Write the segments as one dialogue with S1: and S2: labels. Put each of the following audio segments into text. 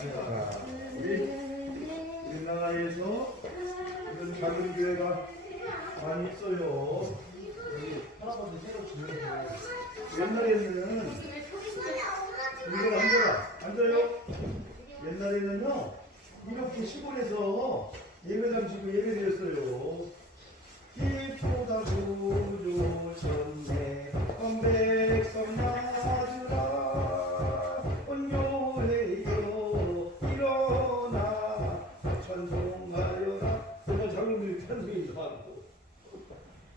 S1: 자, 우리 우리나라에서 이런 작은 교회가 많이 있어요. 할아버지 새로 지내요. 옛날에는 이걸 앉아라 앉아요. 옛날에는요 이렇게 시골에서 예배당 지고 예배드렸어요.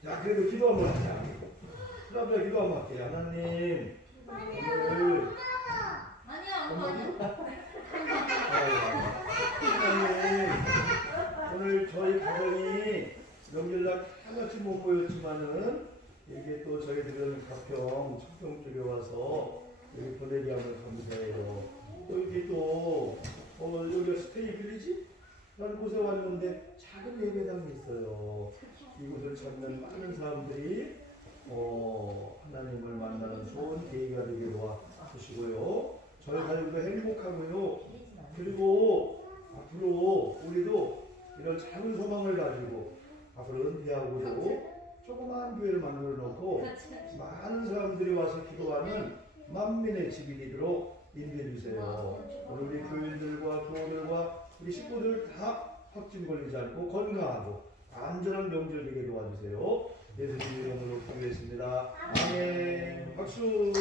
S1: 자 그래도 기도 한번 하자 그다음에 기도 한번 할게요 하나님 오늘
S2: 아니야, 엄마 아니야.
S1: 하나님 오늘 저희 가정이 명절날 하나씩 못 보였지만은 이게 또 저희 들은 가평 청평 쪽에 와서 여기 보내기 하면 감사해요. 또 여기 또 어, 여기가 스테이 빌리지? 라는 곳에 왔는데 작은 예배당이 있어요. 이곳을 찾는 많은 사람들이 어, 하나님을 만나는 좋은 계기가 되기를 와 주시고요. 저희 가족도 행복하고요. 그리고 앞으로 우리도 이런 작은 소망을 가지고 앞으로 은퇴하고도 조그마한 교회를 만들어 놓고 많은 사람들이 와서 기도하는 만민의 집이 되도록 인도해 주세요. 오늘 우리 교인들과 교 우리 식구들 다 확진 걸리지 않고 건강하고 안전한 명절 되게 도와주세요. 예수님 이름으로 기도했습니다. 아멘. 박수.